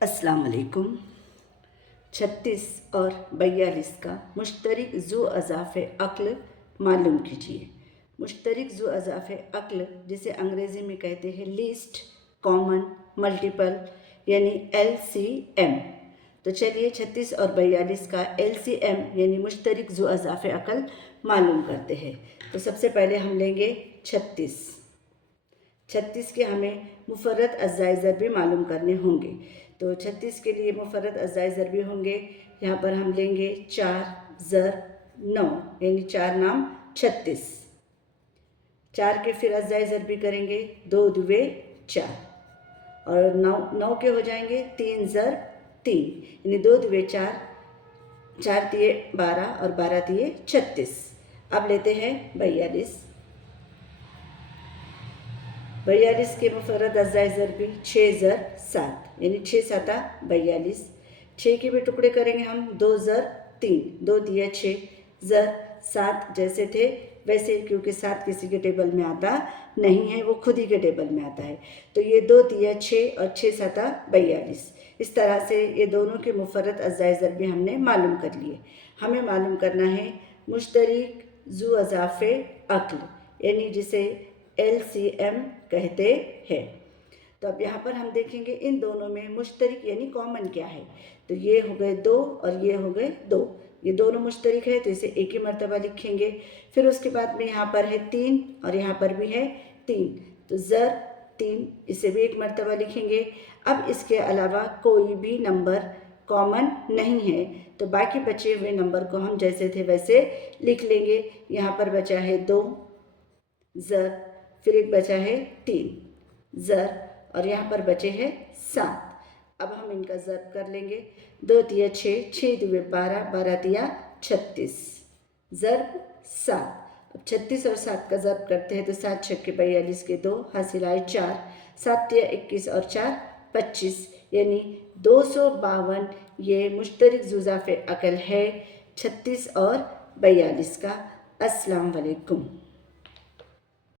अस्सलाम वालेकुम। 36 और 42 का मुश्तरक ज़ू अज़ाफ़े अक्ल मालूम कीजिए। मुश्तरक ज़ू अज़ाफ़े अक्ल जिसे अंग्रेज़ी में कहते हैं लीस्ट कॉमन मल्टीपल यानी LCM। तो चलिए 36 और 42 का LCM यानी मुश्तरक ज़ू अज़ाफ़े अक्ल मालूम करते हैं। तो सबसे पहले हम लेंगे 36 के हमें मुफर्रद अज़ाए ज़रबी मालूम करने होंगे। तो 36 के लिए मुफर्रद अज़ाए ज़रबी होंगे, यहाँ पर हम लेंगे 4 ज़र 9 यानी 4 नाम 36। 4 के फिर अज़ाए ज़रबी करेंगे 2 दुवे 4 और 9 के हो जाएंगे 3 ज़र 3 यानी 2 दुवे 4, 4 दिए 12 और 12 दिए 36। अब लेते हैं 42 के मुफर्रद अज़ाए ज़रबी 6 ज़र 7 यानी 6 7 42। 6 के भी टुकड़े करेंगे हम 2 ज़र 3, 2 दिया 6 ज़र 7 जैसे थे वैसे, क्योंकि 7 किसी के टेबल में आता नहीं है, वो खुद ही के टेबल में आता है। तो ये 2 दिया 6 और 6 7 42। इस तरह से ये दोनों के मुफर्रद अज़ाए ज़रबी हमने मालूम कर लिए। हमें मालूम करना है मुश्तरक ज़ू अज़ाफ़े अक्ल यानी जिसे LCM कहते हैं। तो अब यहाँ पर हम देखेंगे इन दोनों में मुश्तरक यानी कॉमन क्या है। तो ये हो गए 2 और ये हो गए 2, ये दोनों मुश्तरक है तो इसे एक ही मरतबा लिखेंगे। फिर उसके बाद में यहाँ पर है 3 और यहाँ पर भी है 3, तो ज़र 3 इसे भी एक मरतबा लिखेंगे। अब इसके अलावा कोई भी नंबर कॉमन नहीं है, तो बाकी बचे हुए नंबर को हम जैसे थे वैसे लिख लेंगे। यहाँ पर बचा है 2 ज़र, फिर एक बचा है 3 ज़र और यहाँ पर बचे हैं 7। अब हम इनका ज़रब कर लेंगे। 2 दिया 6, 6 दुए 12, 12 दिया 36, ज़रब 7। अब 36 और 7 का ज़रब करते हैं तो 7 छक्के 42 के 2 हासिल आए 4, 7 दिया 21 और 4 25 यानी 252। ये मुश्तरक ज़ू अज़ाफ़े अक्ल है 36 और 42 का। अस्सलाम वालेकुम।